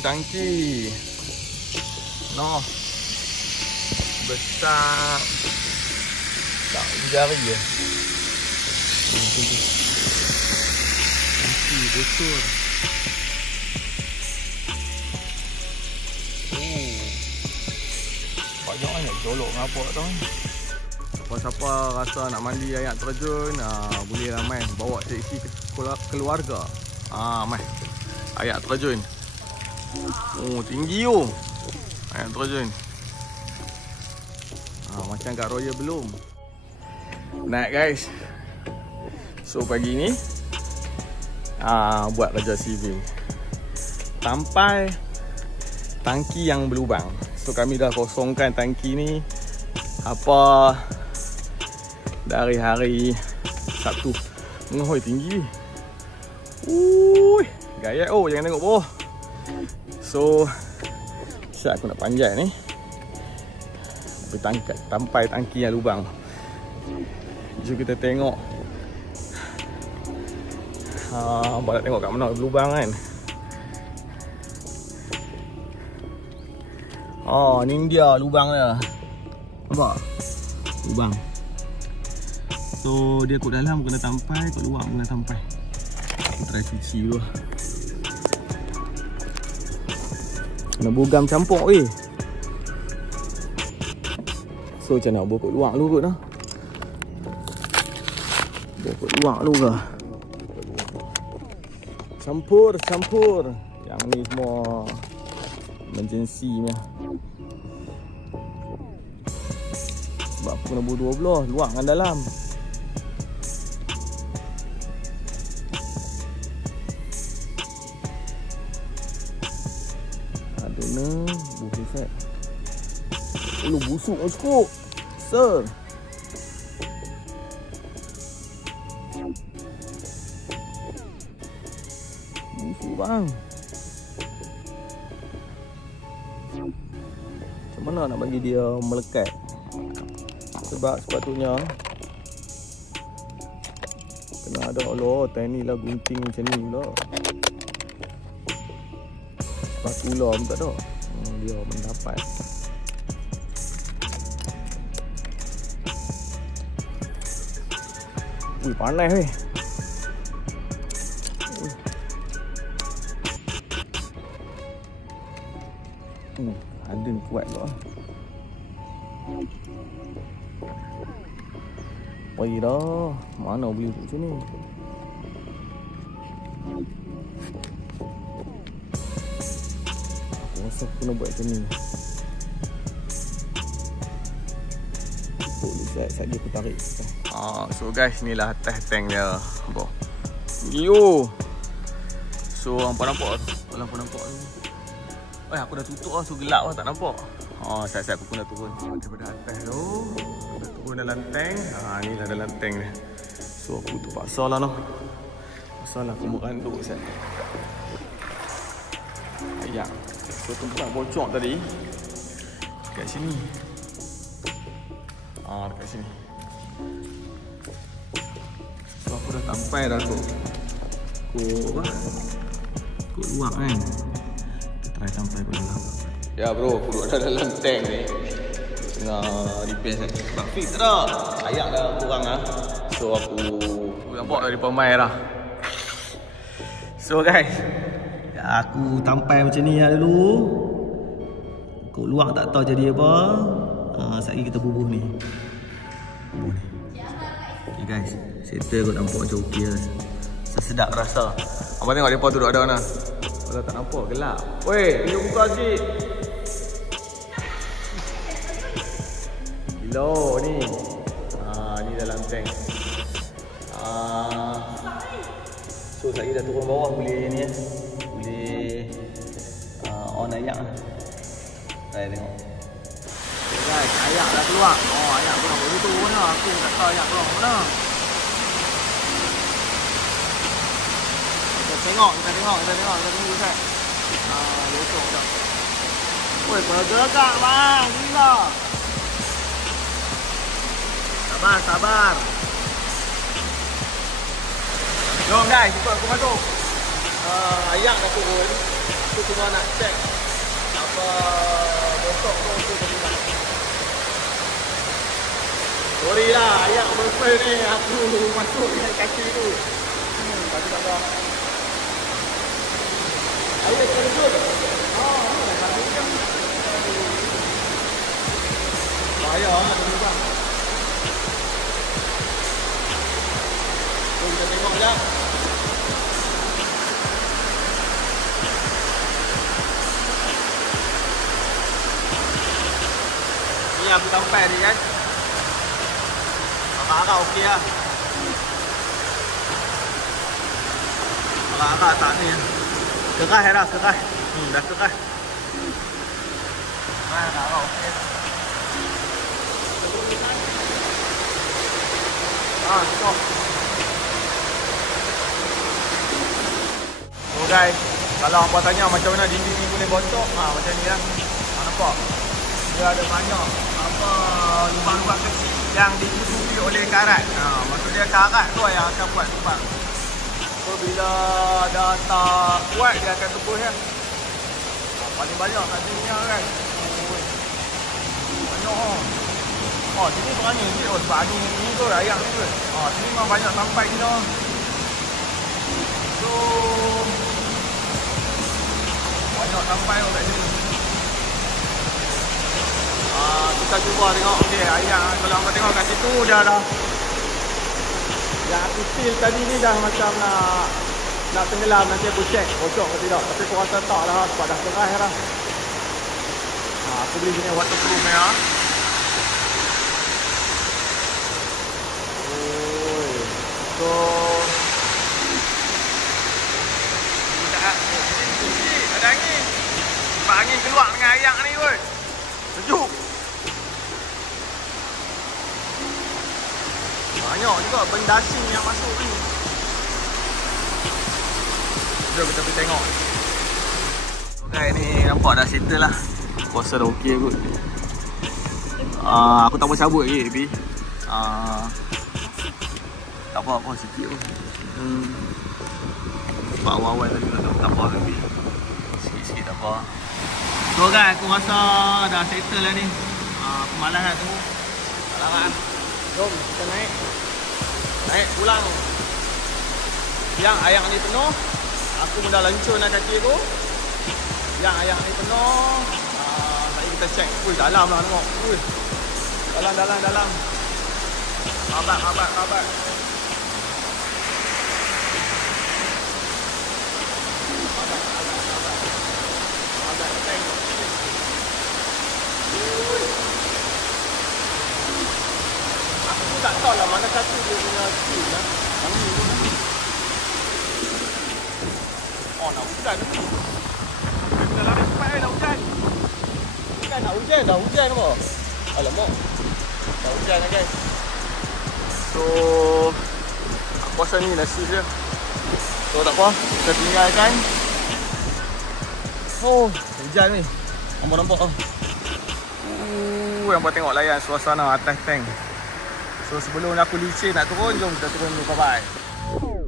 tangki. No. Besar. Tak jari je. Tangki bocor. Banyak jolok ngapa tu. Siapa-siapa rasa nak mandi air terjun, boleh lah mai bawa teksi keluarga. Mai air terjun. Oh, tinggi tu. Air terjun. Macam kat Royal belum. Naik guys. So pagi ni buat kerja civil. Sampai tangki yang berlubang. So kami dah kosongkan tangki ni dari hari Sabtu. Ngehoi tinggi. Gaya jangan tengok bawah. So siap aku nak panjat ni. Sampai tangki yang lubang. Jom kita tengok. Boleh tengok kat mana lubang kan. Ni dia lubang dia. Nampak? Lubang. So dia kat dalam kena sampai, kat luar kena sampai. Aku try cuci dulu. Kena bugam campur weh. So macam nak buat kat luar dulu kot lah. Buat kat luar dulu ke. Campur. Yang ni semua emergency punya. Sebab aku kena buat dua belah, luar dengan dalam. Ada ni, busuk set. Busuk cukup. Sir. Busuk bang. Macam mana nak bagi dia melekat? Sebab sepatutnya kena ada ni lah gunting macam ni pula. Spatula pun tak ada. Dia mendapat. Panas weh. Ada kuat tu. Dah. Mana boleh macam ni? Aku rasa aku nak buat macam ni. Saat dia aku tarik. So guys, inilah atas tank dia. Yo. So hampa nampak tu. Kalau hampa nampak ni. Aku dah tutup lah, so gelap lah, tak nampak. Saat-saat aku pun dah turun daripada atas tu. Dah turun dalam tank. Ni lah dalam tank ni. So aku terpaksa lah noh. Pasal aku meranduk siap. Ayam. So tempat bocor tadi kat sini. Dekat sini. So aku dah sampai dah tu. Kok luar kan. Kita try sampai ke dalam. Ya bro, aku duduk dalam tank ni. Tengah repair kan. Sebab fix tak? Ayak dah kurang lah. So aku nampak dari pemain lah. So guys, aku sampai macam ni lah dulu. Kok luar tak tahu jadi apa. Sekali kita bubuh ni. Okay guys, settle kot nampak macam okey lah. Sedap rasa. Abang tengok mereka tu duduk ada mana. Kalau tak nampak gelap. Weh, tunjuk buka sikit. Gila ni. Ni dalam tank. So sekali dah turun bawah boleh ni ya. Boleh on ayak lah. Saya tengok. Guys, ayak dah keluar. Ayak keluar. Baru turun lah. Aku tak tahu ayak keluar mana. Kita tengok. Kita tunggu kan. Bocor dah. Woi, bergerak bang. Gila. Sabar. Jom guys, ikut aku masuk. Ayak dah turun. Aku cuma nak check apa bosok tu terlibat. Sorry lah, ayak berfel ni aku masuk dengan kaki tu. Tapi tak apa. Ayak terjun. Dah kami kan. Bahaya lah terlibat. Kita tengok sekejap. Ni aku sampai ni kan. Agak okey lah. Agak tak ni. Kerah dah, kerah. Dah kerah. Agak okey. Stop. So guys, kalau hangpa tanya macam mana dinding ni boleh bocor, macam ni lah. Nampak? Dia ada banyak apa lubang-lubang kecil yang ditutupi oleh karat. Maksudnya karat tu yang akan buat lubang. So bila dah tak kuat dia akan tebus ya. Paling banyak kat sini kan. Banyak sini berani ni. Sebab angin ni tu ayak ni tu. Sini memang banyak sampai ni dah. So banyak sampai kat sini. Kita cuba tengok. Okey, ayak kalau hangpa tengok kat situ dah yang aku seal tadi ni dah macam nak tenggelam. Nanti aku check bocor ke tidak. Tapi aku rasa tak lah sebab dah keras dah. Aku beli jenis waterproof ya. So ada angin. Sebab angin keluar dengan ayak ni weh. Sejuk. Banyak juga benda asing yang masuk ni. Jom kita pergi tengok. Okay, ni nampak dah settle lah. Aku rasa dah okey kot. Aku tak mau cabut lagi tapi tak apa-apa sikit pun. Sebab awal-awal tadi tak apa tapi sikit-sikit tak apa. So guys, aku rasa dah settle lah ni. Pemalas tu. Alang-alang. Jom kita naik. Naik pulang. Yang ayak ni penuh, aku pun dah lancur nak kaki aku. Yang ayak ni penuh, tadi kita check. Ui, dalam lah tengok. Ui. Dalam. Kabat. Aku tak tahu lah mana satu dia punya skill lah. Yang ni pun nak hujan ni. Kita lari cepat nak hujan. Bukan nak hujan, dah hujan apa? Alamak. Dah hujan lah guys. So aku rasa ni dah sis dia. So tak apa, kita tinggalkan. Hujan ni. Nampak nampak tengok layan suasana atas tank. So sebelum aku licin nak turun, jom kita turun dulu. Bye bye.